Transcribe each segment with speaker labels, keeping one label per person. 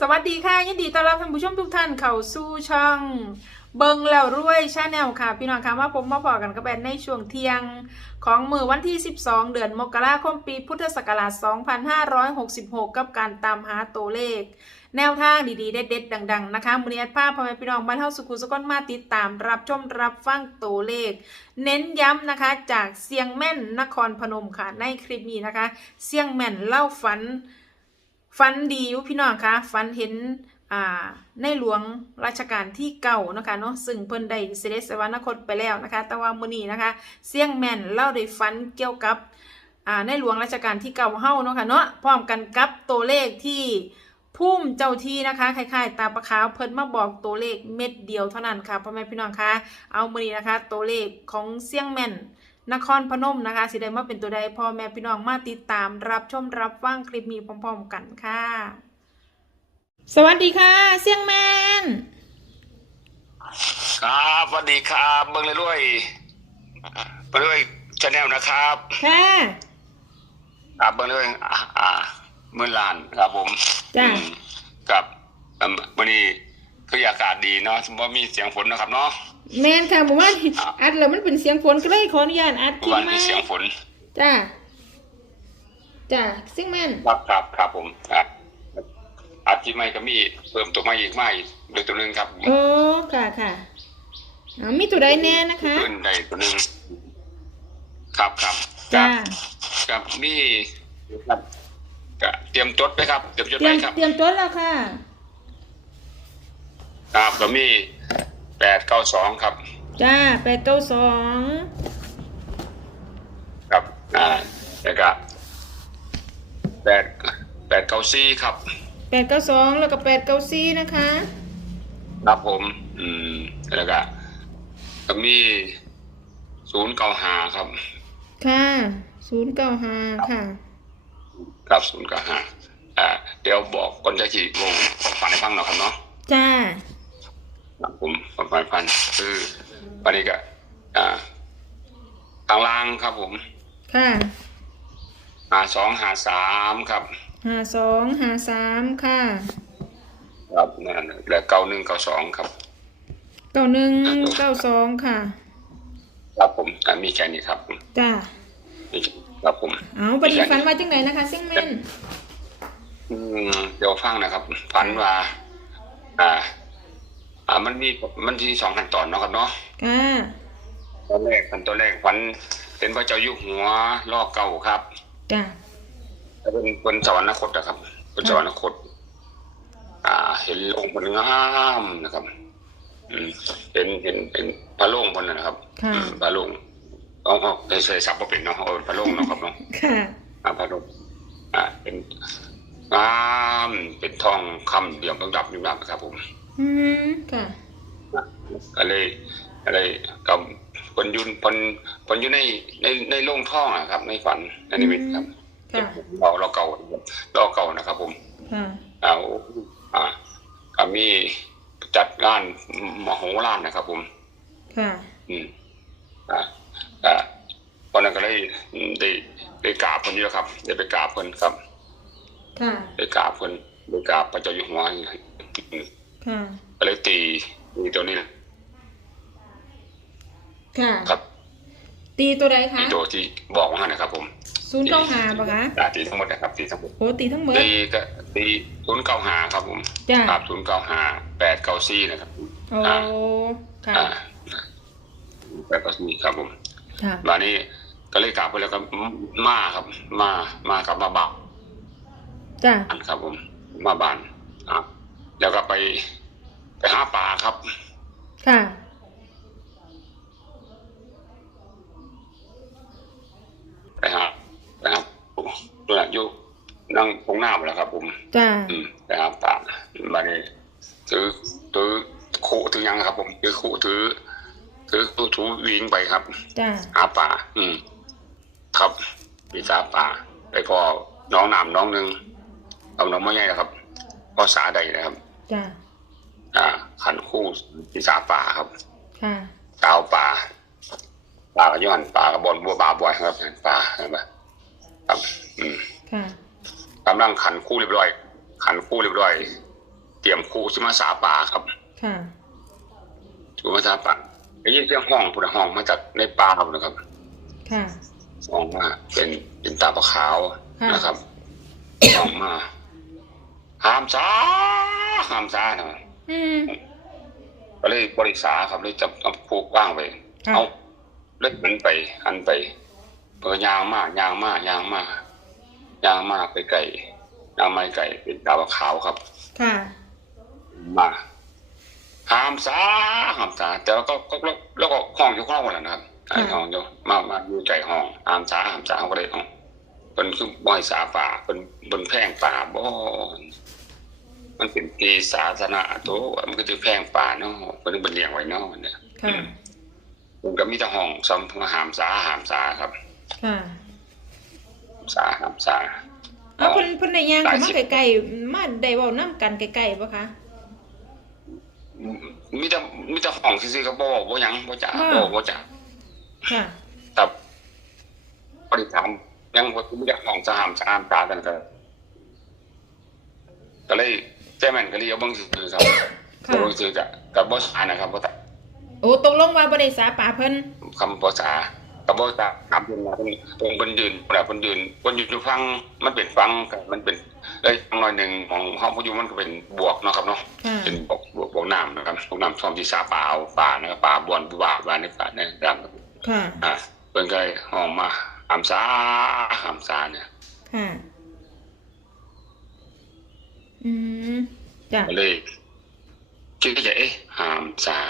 Speaker 1: สวัสดีค่ะ ยินดีต้อนรับท่านผู้ชมทุกท่านเข้าสู่ช่อง เบิงแล้วรวยชาแนลค่ะ พี่น้องคะว่าผมมาบอกันกับแบนในช่วงเที่ยงของมือวันที่ 12 เดือนมกราคมปีพุทธศักราช 2566 กับการตามหาตัวเลข แนวทางดีๆ เด็ดๆดัง ๆ นะคะมือนี้ภาพพ่อแม่พี่น้องบ้านเฮาสุขุสกลมาติดตามรับชมรับฟังตัวเลข เน้นย้ำนะคะจากเสียงแม่นนครพนมค่ะในคลิปนี้นะคะเสียงแม่นเล่าฝัน ฝันดีอยู่พี่น้องคะฝันเห็นอ่าในหลวงรัชกาลที่เก่านะคะเนาะซึ่งเพิ่นได้เสด็จสวรรคตไปแล้วนะคะ แต่ว่ามื้อนี้นะคะ เสี่ยงแม่นเล่าได้ฝันเกี่ยวกับอ่าในหลวงรัชกาลที่เก่าเฮาเนาะค่ะเนาะพร้อมกันกับตัวเลขที่พุ่มเจ้าที่นะคะคล้ายๆ ตาปลาขาวเพิ่นมาบอกตัวเลขเม็ดเดียวเท่านั้นค่ะพ่อแม่พี่น้องคะเอามือนี้นะคะ ตัวเลขของเสี่ยงแม่น นครพนมนะคะสิได้มาเป็นตัวใดพ่อแม่พี่น้องมาติดตามรับชมรับฟังคลิปนี้พร้อมๆกันค่ะ สวัสดีค่ะ เสียงแมน
Speaker 2: ครับสวัสดีครับเบิ้งเลยด้วยเบิ้งเลยด้วยชาแนลนะครับ
Speaker 1: ค่ะ
Speaker 2: ครับเบิ้งเลยด้วยอ่าอ่าเมื่อลานครับผม
Speaker 1: จ้ะ
Speaker 2: อืมกับอืมวันนี้คืออากาศดีเนาะว่ามีเสียงฝนนะครับเนาะ
Speaker 1: แมนค่ะผมว่าอัดแล้วมันเป็นเสียงฝนก็เลยขออนุญาตอัด
Speaker 2: เมื่อ
Speaker 1: ที่
Speaker 2: วาน
Speaker 1: มา
Speaker 2: มีเสียงฝน
Speaker 1: จ้าจ้าเสียงแมน
Speaker 2: ครับครับครับผมครับอาทิตย์ใหม่ก็มีเพิ่มตัวใหม่อีกไม่โดยตัวหนึงครับ
Speaker 1: โอ้ค่ะค่ะเอามีตัวใดแน่นะคะ
Speaker 2: ขึ้นได้ตัวหนึงครับครับ
Speaker 1: จ้า
Speaker 2: ครับมีครับก็เตรียมจดไหมครับเตรียมจด
Speaker 1: เตรี
Speaker 2: ไหม
Speaker 1: ยม
Speaker 2: ครับ
Speaker 1: เตรียมตัวแล้วค่ะ
Speaker 2: ครับก็มี แปดเก้าสองครับ
Speaker 1: จ้าแปดเก้าสอง
Speaker 2: ครับ อ่าแล้วก็แปดแปดเก้าสี่ครับ
Speaker 1: แปดเก้าสองแล้วก็แปดเก้าสี่นะคะ
Speaker 2: ครับผม อืม แล้วก็ก็มีศูนย์เก้าหาครับ
Speaker 1: ค่ะศูนย์เก้าห้าค่ะ
Speaker 2: ครับศูนย์เก้าหาอ่า เดี๋ยวบอกคนจะขี่วงฟังให้ฟังหน่อยครับเนาะ
Speaker 1: จ้า
Speaker 2: ครับผมฟังให้ฟังคือวันนี้ก็อ่าทางล่างครับผม
Speaker 1: ค่ะ
Speaker 2: หาสองหาสามครับ
Speaker 1: ห้าสองห้าสามค่ะ
Speaker 2: ครับนั่นและเก้าหนึ่งเก้าสองครับ
Speaker 1: เก้าหนึ่งเก้าสองค่ะ
Speaker 2: ครับผมอ่ามีแค่นี้ครับ
Speaker 1: จ้า
Speaker 2: มีครับผม
Speaker 1: เอาปฏิฝันว่าจังไหนนะคะเซิงแม่น
Speaker 2: อืมเดี๋ยวฟังนะครับฝันว่าอ่า อ่า มันมีมันที่สองขั้นตอนเนาะครับเนาะ
Speaker 1: ค่ะ
Speaker 2: ตอนแรกขั้นตอนแรกฝันเป็นพระเจ้าอยู่หัวล่อเก่าครับ
Speaker 1: จ้า
Speaker 2: แล้วเป็นคนสวรรคตนะครับคนสวรรคต อ่า เห็นองค์คนงามนะครับอืมเห็นเห็นเป็นพระโล่งคนนะครับ
Speaker 1: ค่ะ
Speaker 2: อืมพระโล่งเอาเอาเคยเคยสับว่าเป็นเนาะเอาพระโล่งเนาะครับเนาะ
Speaker 1: ค่ะ
Speaker 2: อ่าพระโล่งอ่าเป็นงามเป็นทองคำเดี่ยมต้องดับอยู่แบบครับผม
Speaker 1: อืมค่ะ
Speaker 2: ก็เลยก็เลยกับคนอยุนคนคนอยู่ในในในโล่งท่องอะครับ ในฝันในนิมิตครับ
Speaker 1: ค่ะ
Speaker 2: เราเราเก่าเราเก่านะครับ ผม
Speaker 1: ค่ะ
Speaker 2: เอาอ่าก็มีจัดงานมโหฬารนะครับ ผม
Speaker 1: ค่ะ
Speaker 2: อืมอ่าอ่าวันนั้นก็เลยได้ได้กราบคนเยอะครับได้ไปกราบคนครับ
Speaker 1: ค่ะ
Speaker 2: ได้กราบคนได้กราบพระเจ้าอยู่หัว
Speaker 1: ค่ะ
Speaker 2: ก็เลยตีตีตัวนี้นะ
Speaker 1: ค่ะ
Speaker 2: ครับ
Speaker 1: ตีตัวใดคะ
Speaker 2: ตีตัวที่บอกว่านะครับ ผม
Speaker 1: ศูนย์เก้าห้าปะคะ
Speaker 2: อ่าตีทั้งหมดนะครับตีทั้งหมด
Speaker 1: โหตีทั้งหมด
Speaker 2: ตีก็ตีศูนย์เก้าหาครับผม
Speaker 1: จ้า
Speaker 2: ครับศูนย์เก้าหาแปดเก้าสี่นะครับ
Speaker 1: โอ้ค่ะ
Speaker 2: อ่าแปดเก้าสี่ครับผม
Speaker 1: ค่ะ
Speaker 2: บานนี้ก็เลยกลับไปแล้วก็มาครับ มามากับมาบาน
Speaker 1: จ้า
Speaker 2: ครับผม มาบานอะ แล้วก็ไปไปหาปลาครับ
Speaker 1: ค่ะ
Speaker 2: ไปหาไปหาตัวอยู่นั่งตรงหน้าหมดแล้วครับ ผม
Speaker 1: จ้า
Speaker 2: อืมไปหาปลาบานนี้ถือถือขู่ถือยังครับ ผมถือขู่ถือถือตู้ถูวิ่งไปครับ
Speaker 1: จ้า
Speaker 2: หาปลาอืม ครับปีสาปลาไปพอน้องน้ำน้องหนึ่งเอาน้องไม่ใหญ่นะครับ พอสาใดนะครับ
Speaker 1: จ้า
Speaker 2: อ่า ขันคู่ปีสาปลาครับ
Speaker 1: ค่ะ
Speaker 2: สาวปลาปลากระย้อนปลากระบอนบัวบาบ่อยครับปลาเห็นไหมครับ อืม
Speaker 1: ค่ะ
Speaker 2: กำลังขันคู่เรียบร้อย ขันคู่เรียบร้อย เตรียมครูสิมาสาป่าครับ
Speaker 1: ค่ะ
Speaker 2: ครูมาสาป่าได้ยินเสียงห้องพุ่นน่ะห้องมาจากในป่าพุ่นนะครับ
Speaker 1: ค่ะ
Speaker 2: ห้องมาเป็นเป็นตาปลาขาว
Speaker 1: ค่ะ
Speaker 2: นะครับห้องมา ห้ามสาห้ามสานะ
Speaker 1: อืม
Speaker 2: ก็เลยบริษาครับเลยจับเอาผูกว่างไป
Speaker 1: ค่ะ
Speaker 2: เอาเล็กหันไปหันไปเปิดยางมากยางมากยางมากยางมากไปไก่ยางไม้ไก่เป็นดาวขาวครับ
Speaker 1: ค่ะ
Speaker 2: มาห้ามสาห้ามสาแต่ว่าก็ก็แล้วแล้วก็ห้องอยู่ข้างบนนะครับไอ้ห้องอยู่มามาอยู่ใจห้องห้ามสาห้ามสาเขาก็เลยห้อง เป็นคือบ่อยสาป่าเป็นบนแพร่งป่าบ่มันเป็นที่สาธารณะโตมันก็จะแพร่งป่าเนาะเป็นเป็นเลี้ยงไว้เนาะเนี่ย
Speaker 1: ค่ะ
Speaker 2: ผมก็มีแต่ห้องซ้ำมาหามสาหามสาครับ
Speaker 1: ค่ะ
Speaker 2: สาหามสา
Speaker 1: เอาเพิ่นเพิ่นได้ย่างเข้า
Speaker 2: หลาย
Speaker 1: มา
Speaker 2: สิบ
Speaker 1: ใกล้ๆมาได้เว้านํกันใกล้ๆบ่คะ
Speaker 2: มีแต่มีแต่ห้องซื่อๆก็บ่บ่หยังบ่จ๋า
Speaker 1: อ่า
Speaker 2: บ่บ่จ๋า
Speaker 1: ค่ะ
Speaker 2: ครับบ่ได้ถาม ยังบ่มีแต่ห้องสาหามสาหามสากันก็ก็เลยแจ้แม่นก็เลยเอาเบิ่งซื่อๆครับ
Speaker 1: ค่ะ
Speaker 2: เอาเบิ่งซื่อๆจ้ะก็บ่สานะครับบ่ตะ
Speaker 1: โอ้ตกลงว่าบ่ได้สาป่าเพิ่น
Speaker 2: คำบ่สาก็บ่ตะถามเพิ่นว่าเพิ่นเพิ่นเพิ่นยืนเวลาเพิ่นยืนเพิ่นอยู่อยู่ฟังมันเป็นฟังก็มันเป็นเอ้ยฟังหน่อยหนึงของห้องผู้อยู่มันก็เป็นบวกเนาะครับเนาะ
Speaker 1: ค่ะ
Speaker 2: เป็นบวกบวกบวกน้ำนะครับบวกน้ำช่อมที่สาป่าเอาป่านะครับป่าบวนบุบาบานในป่าในดำ
Speaker 1: ค่ะ
Speaker 2: อะเพิ่นก็เลยห้องมา หามสาหามสาเนี่ย
Speaker 1: ค่ะอืมจ้ะ
Speaker 2: ก็เลยคิดว่าเอ๊ะหามสา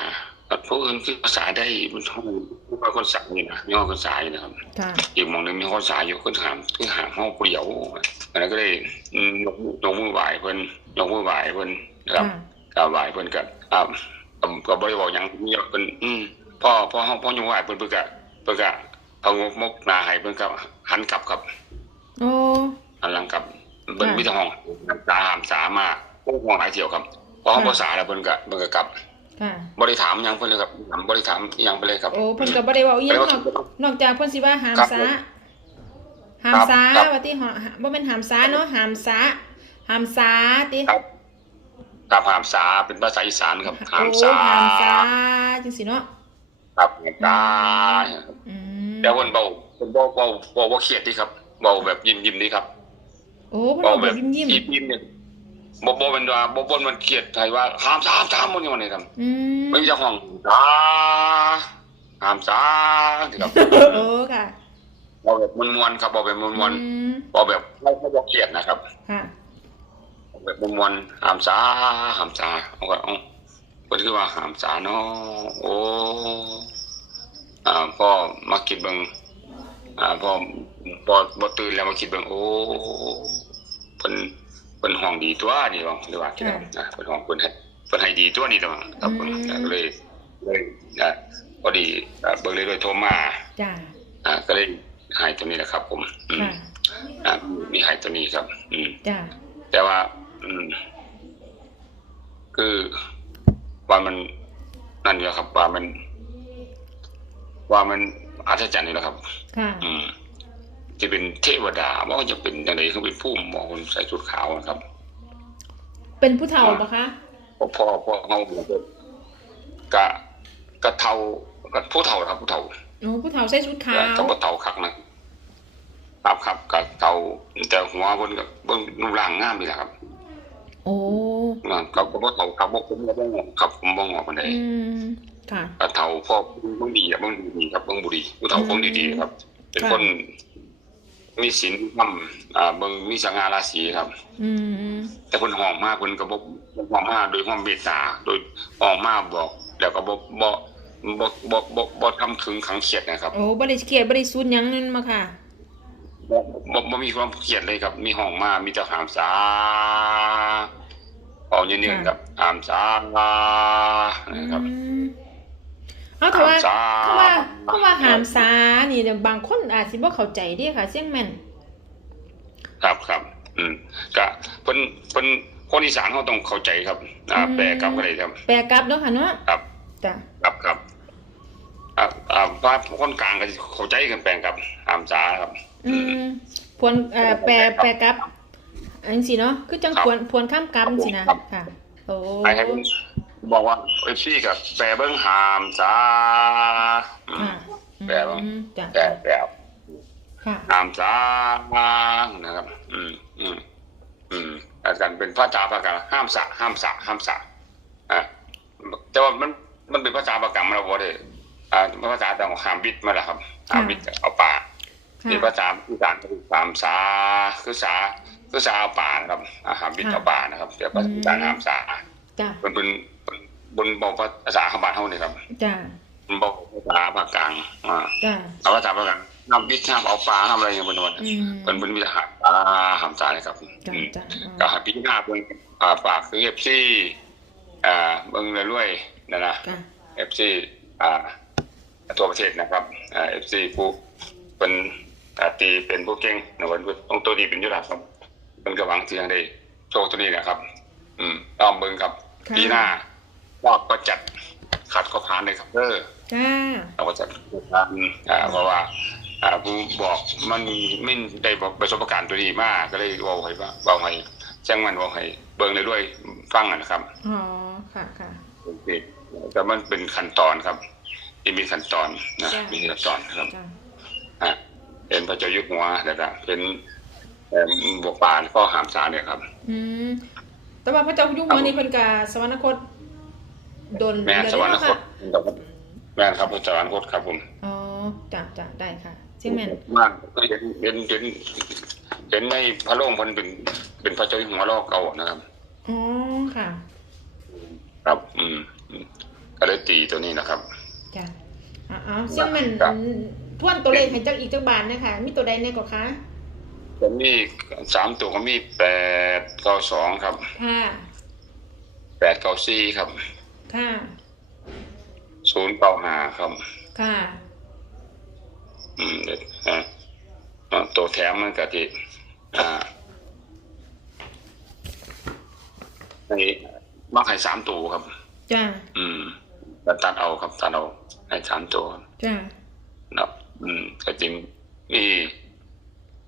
Speaker 2: แต่พวกอื่นคือภาษาได้มันห้องผู้ว่าคนสายนี่นะมีห้องคนสายนะครับ
Speaker 1: ค่ะ
Speaker 2: อีกหมองหนึงมีคนสายอยู่คนหามคือหามห้องเปลี่ยวอันนั้นก็เลยอืมยกมือยกมือไหวเพิ่นยกมือไหวเพิ่นนะครับ
Speaker 1: ค่ะ
Speaker 2: กราบไหว้เพิ่นก็อ่าก็ก็บ่ได้บอกหยังมีเพิ่นอืมพ่อพ่อเฮาพ่ออยู่ไหว้เพิ่นเพิ่นก็เพิ่นก็ เอางกมกหน้าให้เพิ่นก็หันกลับครับ
Speaker 1: โอ้
Speaker 2: หันหลังกลับเพิ่น
Speaker 1: ค่ะ
Speaker 2: มีแต่ห้องตาหามสามาโอ้ห้องหลายเที่ยวครับพอเฮา
Speaker 1: ค่ะ
Speaker 2: บ่สาแล้วเพิ่นก็เพิ่นก็กลับ
Speaker 1: ค่ะ
Speaker 2: บ่ได้ถามหยังเพิ่นเลยครับบ่ได้ถามหยังไปเลยครับ
Speaker 1: โอ้เพิ่นก็บ่ได้เว้าอีหยัง
Speaker 2: ไป
Speaker 1: น
Speaker 2: ว่า
Speaker 1: อกนอกจากเพิ่นสิว่าหาม
Speaker 2: ครับ
Speaker 1: สาหามสา
Speaker 2: ครับ
Speaker 1: ว่าติหอบ่แม่นหามสาเนาะหามสาหามสาติ
Speaker 2: ครับครับหามสาเป็นภาษาอีสานครับหาม
Speaker 1: โอ้
Speaker 2: สา
Speaker 1: หามสาจังซี่เนาะ
Speaker 2: ครับหามสา
Speaker 1: อืม
Speaker 2: แต่เพิ่นเว้าเบ่เว้าเว้าเครียดดีครับเว้าแบบยิ้มๆดีครับ
Speaker 1: โอ้เบา
Speaker 2: แบ
Speaker 1: บยิ้ม
Speaker 2: ยิ้มยิ้มเนี่ยบ่บ่เป็นว่าบ่บ่มันเครียดไทยว่าห้ามสามสามมันย่างนี้ครับไม่มีเจ้าของสาห้ามสามครับ
Speaker 1: โอ้ค่ะ
Speaker 2: บ่แบบมวนๆครับบ่แบบมวน
Speaker 1: อืม
Speaker 2: ๆบ่แบบไม่ไม่บ่เครียดนะครับ
Speaker 1: ค่ะ
Speaker 2: แบบมวนๆห้ามสาห้ามสาเอาก็เอาเพิ่นคือว่าห้ามสาเนาะโอ้ อ่าพอมาคิดเบิ่งอ่าพอบ่บ่ตื่นแล้วมาคิดเบิ่งโอ้เพิ่นเพิ่นห้องดีตัวนี่ว่าหรือว่าคิดเอานะเพิ่นห้องเพิ่นให้เพิ่นให้ดีตัวนี่ตัวครับเพิ่นก็เลยเลยอ่าพอดีอ่าเบิ่งเลยโดยโทรมา
Speaker 1: จ้า
Speaker 2: อ่าก็เลยใหายตัวนี้แหละครับ ผม อืม
Speaker 1: ค่ะ
Speaker 2: อ่ามีใหายตัวนี้ครับ อืม
Speaker 1: จ้า
Speaker 2: แต่ว่า อืม คือว่ามันนั่นอยู่ครับว่ามัน ว่ามันอัศจรรย์นี่แหละครับ
Speaker 1: ค่ะ
Speaker 2: อืม จะเป็นเทวดาว่าจะเป็นอย่างไรคือเป็นผู้มองคนใส่ชุดขาวนะครับ
Speaker 1: เป็นผู้เฒ่าปะคะ
Speaker 2: พอพอพอเขากะกะเทากะผู้เฒ่าครับผู้เฒ่า
Speaker 1: โอ้ผู้เฒ่าใส่ชุดขาว
Speaker 2: ก็บ่เฒ่าคักนะครับครับกะเฒ่าแต่หัวเพิ่นก็เบิ่งรูปร่างงามดีแหละครับ
Speaker 1: โอ้
Speaker 2: อ่าก็ก็บ่เฒ่าครับบ่ผมก็บ่งอกครับผมบ่งอกปานใด
Speaker 1: อืม ค่ะ
Speaker 2: กะเฒ่าพอเบิ่งดีอะเบิ่งดีครับเบิ่งบุรีผู้เฒ่าเบิ่งดีๆครับ เป็น
Speaker 1: ค่ะ
Speaker 2: คนมีศีลธรรมอ่าเบิ่งมีสง่าราศีครับ
Speaker 1: อืม
Speaker 2: แต่เพิ่นห้องมาเพิ่นก็บ่บ่ห้องมาโดยความเมตตาโดยห้องมาบอก แล้วก็บ่บ่บ่บ่บ่บ่ทำขึงขังเขียดนะครับ
Speaker 1: โอ้บริเครียดบริสุทธิ์หยังนั่นมาค่ะ
Speaker 2: บ่บ่บ่มีความเขียดเลยครับ มีห้องมามีแต่หามสาเอาเย็นๆครับหามสา
Speaker 1: อื
Speaker 2: นะครับ
Speaker 1: ม เอาแต่ว่า
Speaker 2: หามสา
Speaker 1: เพราะว่าเพราะว่าหามสานี่เนี่ยบางคนอาจสิบ่เข้าใจเด้ค่ะเสียงแม่น
Speaker 2: ครับครับ อืมก็เพิ่นเพิ่นคนอีสานเขาต้องเข้าใจครับ อ่า
Speaker 1: อืม
Speaker 2: แปลกลับก็ได้ครับ
Speaker 1: แปลกลับเนาะค่ะเนาะ
Speaker 2: ครับ
Speaker 1: จ้ะ
Speaker 2: ครับครับอ่าอ่าว่าคนกลางก็สิเข้าใจกันแปลงครับหามสาครับ
Speaker 1: อืมพวนเอ่อแปลแปลกลับอันสิเนาะคือจัง
Speaker 2: ครับ
Speaker 1: พวนพวนข้ามกลับสินะครับค่ะ โอ้
Speaker 2: ไอ้ให้ผม บอกว่าเอฟซีกับแปรเบิ้งหามจ้าอืม
Speaker 1: ค่ะ
Speaker 2: แปลว่า
Speaker 1: อืมจ้ะ
Speaker 2: แปรแปร
Speaker 1: ค่ะ
Speaker 2: หามจ้านะครับ อืมอืมอืมอาจารย์เป็นพระจาประกาศห้ามสระห้ามสระห้ามสระอ่าแต่ว่ามันมันเป็นภาษาประกรรมเราบอกได้อ่าภาษาต่างหามบิดมาแล้วครับหามบิดเอาป่า
Speaker 1: ค่ะ
Speaker 2: มีภาษาอีสานคือสามสาคือสาคือสาเอาป่านะครับอาหารบิดเอาป่านะครับเดี๋ยวภาษาอีสานหามสา
Speaker 1: จ้ะ
Speaker 2: เป็นเป็น บนบอกภาษาขบานเท่านี่ครับ
Speaker 1: จ้ะ
Speaker 2: มันบอกภาษาภาคกลางอ่า
Speaker 1: จ้ะ
Speaker 2: เอาภาษาภาคกลางห้ามบิดห้ามเอาป่าห้ามอะไรอย่างเงี้ยบนวัน
Speaker 1: อืม
Speaker 2: เป็นเป็นวิทยาหาหามสาเลยครับ
Speaker 1: จ้ะ
Speaker 2: อืม
Speaker 1: จ้ะ
Speaker 2: ก็หาพิจารณาเบิ่งอ่าปากคือเอฟซีอ่าเบิ่งเรื่อยๆนั่นนะ
Speaker 1: จ้ะ
Speaker 2: เอฟซีอ่าตัวประเทศนะครับอ่าเอฟซีผู้เป็นอ่าตีเป็นผู้เก่งนะวันต้องตัวดีเป็นยุทธครับเป็นกระหวังที่ยังได้โชว์ตัวนี้นะครับ อืมตามเบิ่งครับ
Speaker 1: ค่ะ
Speaker 2: ปีหน้า รอบก็จัดขัดก็ผ่านเลยครับเออ
Speaker 1: จ้า
Speaker 2: เราก็จัดการอ่าเพราะว่าอ่าผู้บอกมันไม่ได้บอกประสบการณ์ตัวนี้มากก็เลยเว่าให้ว่าเว่าให้จ้างมันเว่าให้เบิ่งเลยด้วยฟังอะนะครับ
Speaker 1: อ๋อค่ะค่ะ
Speaker 2: โอเคแต่มันเป็นขั้นตอนครับที่มีขั้นตอนนะ
Speaker 1: จ้ะ
Speaker 2: มีขั้นตอนครับ
Speaker 1: จ้ะ
Speaker 2: อ่าเป็นพระเจ้าอยู่หัวแล้วก็เป็นเอ่อบวกปานข้อหามสาเนี่ยครับ
Speaker 1: อืมแต่ว่าพระเจ้ายุคมานี่เพิ่นกาสวรรคต โดน
Speaker 2: แม่น
Speaker 1: เดี๋ย
Speaker 2: สวรร
Speaker 1: เนาะ
Speaker 2: ค
Speaker 1: ค่ะ
Speaker 2: ตแม่นครับสวรรคตครับผม
Speaker 1: อ๋อจ้ะจ้ะได้ค่ะเชียงแม่น
Speaker 2: มากก็เห็นเห็นเห็นเห็นในพระโลงเพิ่นเป็นเป็นพระเจ้าอยู่หัวรอเก่านะครับ
Speaker 1: อ๋อค่ะ
Speaker 2: ครับอืมอืมก็เลยตีตัวนี้นะครับ
Speaker 1: จ้ะอ๋อาเชียงแม่น
Speaker 2: ครับ
Speaker 1: ทวนตัวเลขให้จักอีกจักบาทนะคะมีตัวใดแน่กว่าคะ
Speaker 2: ผมมีสามตัวก็มีแปดเก้าสองครับ
Speaker 1: ค่ะ
Speaker 2: แปดเก้าสี่ครับ
Speaker 1: ค่ะ
Speaker 2: ศูนย์เก้าห้าครับ
Speaker 1: ค่ะ
Speaker 2: อืมเด็ดอ่าอ่าตัวแถมมันก็ที่อ่าในมักให้สามตัวครับ
Speaker 1: จ้ะ
Speaker 2: อืมแต่ตัดเอาครับตัดเอาให้สามตัว
Speaker 1: จ้ะ
Speaker 2: นะครับอืมก็จริงมี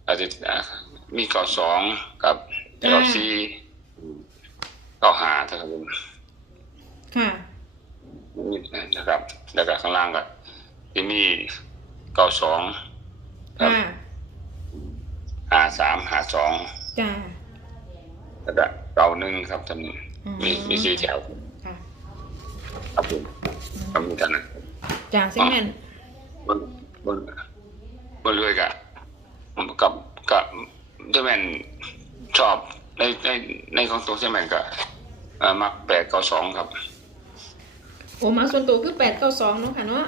Speaker 2: อาจจะอ่ามีเก้าสองกับเก้าสี่อืมเก้าห้าครับผม
Speaker 1: ค่ะ
Speaker 2: นี่นะครับ แล้วก็ข้างล่างก็ที่มีเก้าสองครับ
Speaker 1: ค่ะ
Speaker 2: หาสามหาสอง
Speaker 1: จ้ะ
Speaker 2: แล้วก็เก้าหนึ่งครับจำนวน
Speaker 1: อืม
Speaker 2: มีมีสี่แถว
Speaker 1: ค่ะ
Speaker 2: ครับผมก็มีเท่านั้น
Speaker 1: จ้ะเชียงแม่น
Speaker 2: บนบนบนเรื่อยกับกับกับเจ้าแมนชอบในในในของตัวเจ้าแมนก็เอ่อมักแปดเก้าสองครับ
Speaker 1: โอ้มาส่วนตัวคือแปดเก้าสองเนาะค่ะเนาะ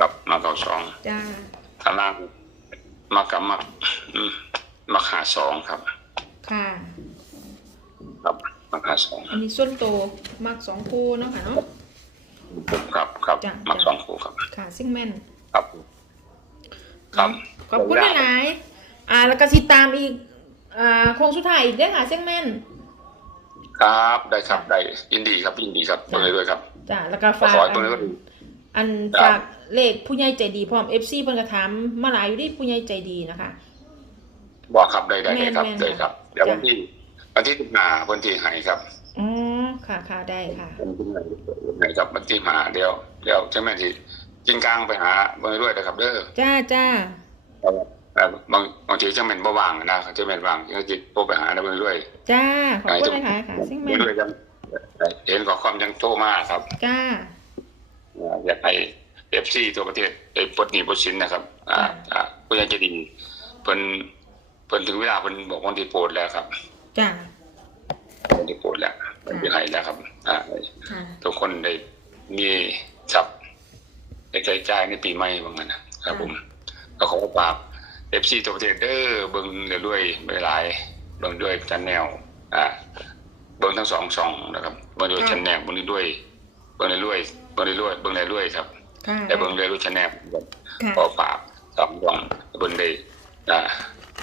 Speaker 2: กับมาเก้าสอง
Speaker 1: จ้า
Speaker 2: ข้างล่างมักกับมักอืมมักหาสองครับ
Speaker 1: ค่ะ
Speaker 2: ครับมักหาสอง
Speaker 1: อันนี้ส่วนตัวมักสองคู่เนาะค่ะเนาะ
Speaker 2: ครับครับ
Speaker 1: จ้ะ
Speaker 2: มัก
Speaker 1: จ้ะ
Speaker 2: สองคู่ครับ
Speaker 1: ค่ะซิ่งแม่น
Speaker 2: ครับครับ
Speaker 1: ขอบคุณหลายๆอ่า แล้วก็ติดตามอีก อ่าโครงสุดท้ายอีกเด้อค่ะซิ่งแม่น
Speaker 2: ครับได้ครับได้ยินดีครับยินดีครับ
Speaker 1: จ้ะ
Speaker 2: เบอร์ด้วยครับ
Speaker 1: จ้าแล้วก็ฝาก
Speaker 2: ขอให้
Speaker 1: อั
Speaker 2: ตัวนี้ก็
Speaker 1: น
Speaker 2: ดี
Speaker 1: อัน
Speaker 2: ครับ
Speaker 1: ฝากเลขผู้ใหญ่ใจดีพร้อม FC เพิ่นก็ถามมาหลายอยู่ที่ผู้ใหญ่ใจดีนะคะ
Speaker 2: บอกครับได้ได้ได้ครับ
Speaker 1: แม่นๆ
Speaker 2: ได้ครับ เดี๋ยว
Speaker 1: จ้ะ
Speaker 2: วันที่วันที่สิบห้าวันที่ไหครับ
Speaker 1: อ๋อค่ะค่ะได้ค่ะ
Speaker 2: วันที่ไหนครับวันที่หาเดี๋ยวเดี๋ยวใช่ไหมที่จินกลางไปหาเบอร์ด้วยนะครับ เด้อ
Speaker 1: จ้าจ้า
Speaker 2: เอ่อบางบางทีจะเป็นบ่ว่างนะจะเป็นว่างก็จะโทรไปหาเบอร์ด้วย
Speaker 1: จ้าขอบคุณนะคะค่ะซิ่ง
Speaker 2: เบ
Speaker 1: แม่
Speaker 2: อนร์ด้วยยัง เห็นขอความยังโทรมาครับ
Speaker 1: จ้า
Speaker 2: อยากให้เอฟซีตัวประเทศไอ้ปลดหนี้ปลดสินนะครับ อ่าอ่าผู้ใหญ่ใจะดีเพิ่นเพิ่นถึงเวลาเพิ่นบอกวันที่โปรดแล้วครับ
Speaker 1: จ้า
Speaker 2: วันที่โปรดแล้วเพิ่นจะให้แล้วครับ อ่า
Speaker 1: ค่ะ
Speaker 2: ทุกคนได้มีทรัพย์ในใช้จ่ายในปีใหม่ว่างั้นนะครับผมก็ขอฝากเอฟซีตัวประเทศเด้อเบิ่งเรื่อยๆไม่หลายเบิ่งด้วยชันแนลอ่า เบิ่งทั้งสองช่องนะครับเบิ่งด้วยชันแนลเบิ่งด้วยเบิ่งเรื่อยๆเบิ่งเรื่อยๆเบิ่งเรื่อยๆครับ
Speaker 1: ค่ะ
Speaker 2: แต่เบิ่งเรื่อยๆชันแนล
Speaker 1: ค่ะ
Speaker 2: ขอฝากสองช่องเบิ่งได้อ่า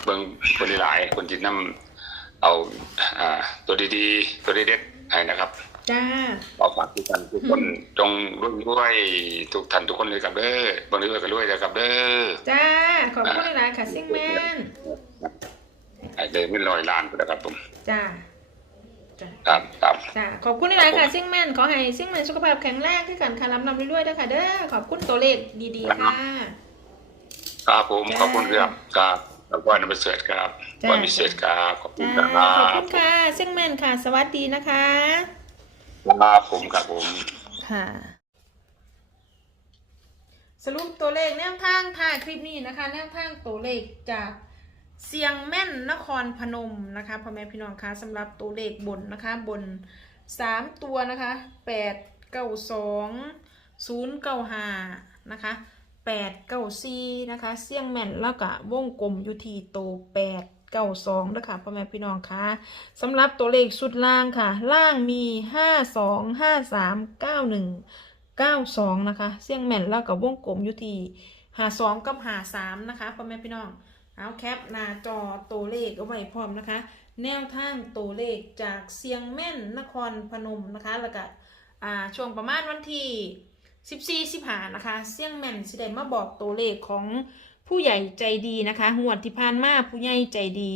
Speaker 2: เบิ่งคนหลายๆคนที่นำเอาอ่าตัวดีๆ ตัวเด็ดๆให้นะครับ
Speaker 1: จ้า
Speaker 2: ขอฝากทุกท่านทุกคนจงร่วมด้วยทุกท่านทุกคนเลยครับเด้อบางทีด้วยกันด้วยนะครับเด้อ
Speaker 1: จ้าขอบคุณหลายๆค่ะซิ่งแมน
Speaker 2: ให้ได้เงินร้อยล้านไปนะครับผม
Speaker 1: จ้า จ้ะ
Speaker 2: ครับครับ
Speaker 1: จ้ะขอบคุณหลายๆค่ะเสี่ยงแม่นขอให้เสี่ยงแม่นสุขภาพแข็งแรงที่กันค่ะลำลำรวยๆด้วยค่ะเด้อขอบคุณตัวเลขดีๆค่ะ
Speaker 2: ครับผม
Speaker 1: จ้า
Speaker 2: ขอบคุณครับครับแล้วก็นับเสริฐครับ
Speaker 1: จ้า
Speaker 2: วันพิเศษครับขอบคุณ
Speaker 1: จ้า
Speaker 2: ครั
Speaker 1: ขอบบคุณค่ะเสี่ยงแม่นค่ะ สวัสดีนะคะ
Speaker 2: ครับผมครับผม
Speaker 1: ค่ะสรุปตัวเลขแนวทางถ่ายคลิปนี้นะคะแนวทางตัวเลขจาก เสียงแม่นนครพนมนะคะพ่อแม่พี่น้องคะสำหรับตัวเลขบนนะคะบนสามตัวนะคะแปดเก้าสองศูนย์เก้าห้านะคะแปดเก้าซีนะคะเสียงแม่นแล้วก็วงกลมอยู่ที่โตแปดเก้าสองนะคะพ่อแม่พี่น้องคะสำหรับตัวเลขสุดล่างค่ะ ล่างมีห้าสองห้าสามเก้าหนึ่งเก้าสองนะคะเสียงแม่นแล้วกับวงกลมอยู่ที่หาสองกับหาสามนะคะพ่อแม่พี่น้อง เอาแคปหน้าจอตัวเลขเอาไว้พร้อมนะคะ แนวทางตัวเลขจากเสียงแม่นนครพนมนะคะ แล้วก็ช่วงประมาณวันที่สิบสี่สิบหานะคะเสียงแม่นสิได้มาบอกตัวเลขของผู้ใหญ่ใจดีนะคะงวดที่ผ่านมาผู้ใหญ่ใจดี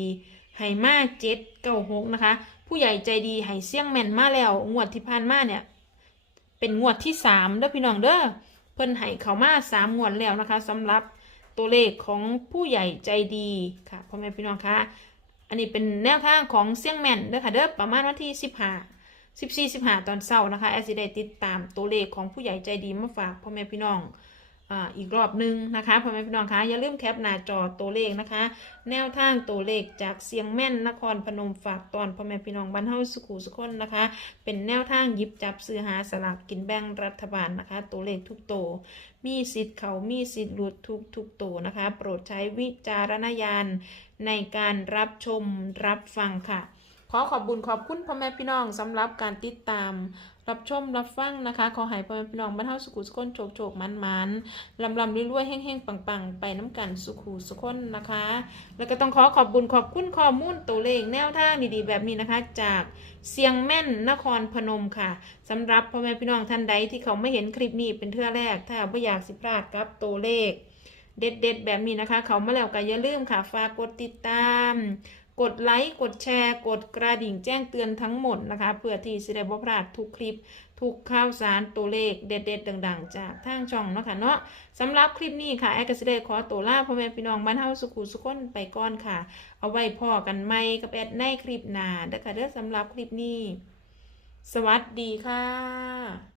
Speaker 1: ให้มาเจ็ดเก้าหกนะคะ ผู้ใหญ่ใจดีให้เสียงแม่นมาแล้วงวดที่ผ่านมาเนี่ยเป็นงวดที่สามเด้อพี่น้องเด้อเพิ่นให้เขามาสามงวดแล้วนะคะสำหรับ ตัวเลขของผู้ใหญ่ใจดีค่ะพ่อแม่พี่น้องคะอันนี้เป็นแนวทางของเสี่ยงแม่นเด้อค่ะเด้อประมาณวันที่สิบห้าสิบสี่สิบห้าตอนเช้านะคะแอซิได้ติดตามตัวเลขของผู้ใหญ่ใจดีมาฝากพ่อแม่พี่น้อง อีกรอบหนึ่งนะคะพ่อแม่พี่น้องคะอย่าลืมแคปหน้าจอตัวเลขนะคะ แนวทางตัวเลขจากเสียงแม่นนครพนมฝากตอนพ่อแม่พี่น้องบ้านเฮาสุขุสุขคนนะคะ เป็นแนวทางหยิบจับซื้อหาสลากกินแบ่งรัฐบาลนะคะ ตัวเลขทุกตัวมีสิทธิ์เขามีสิทธิ์หลุดทุกทุกตัวนะคะ โปรดใช้วิจารณญาณในการรับชมรับฟังค่ะขอขอบบุญขอบคุณพ่อแม่พี่น้องสำหรับการติดตาม รับชมรับฟังนะคะ ขอให้พ่อแม่พี่น้องบ้านเฮาสุขุสุขคนโชคโชคมันมันลำลำรวยๆแห้งๆปังๆ ไปน้ำกันสุขุสุขคนนะคะ แล้วก็ต้องขอขอบบุญขอบคุณข้อมูลตัวเลขแนวทางดีๆแบบนี้นะคะ จากเสียงแม่นนครพนมค่ะสำหรับพ่อแม่พี่น้องท่านใดที่เขาไม่เห็นคลิปนี้เป็นเทื่อแรก ถ้าไม่อยากสิพลาดกับตัวเลข เด็ดๆแบบนี้นะคะ เขามาแล้วก็อย่าลืมค่ะฝากกดติดตาม กดไลค์กดแชร์ กดกระดิ่งแจ้งเตือนทั้งหมดนะคะ เพื่อที่จะได้บ่พลาดทุกคลิป ทุกข่าวสารตัวเลขเด็ดๆดังๆ จากทางช่องเนาะค่ะเนาะสำหรับคลิปนี้ค่ะแอดก็สิได้ขอตัวลาพ่อแม่พี่น้องบ้านเฮาสุขุสุขคนไปก่อนค่ะ เอาไว้พ่อกันใหม่กับแอดในคลิปหน้าเด้อค่ะเด้อสำหรับคลิปนี้ สวัสดีค่ะ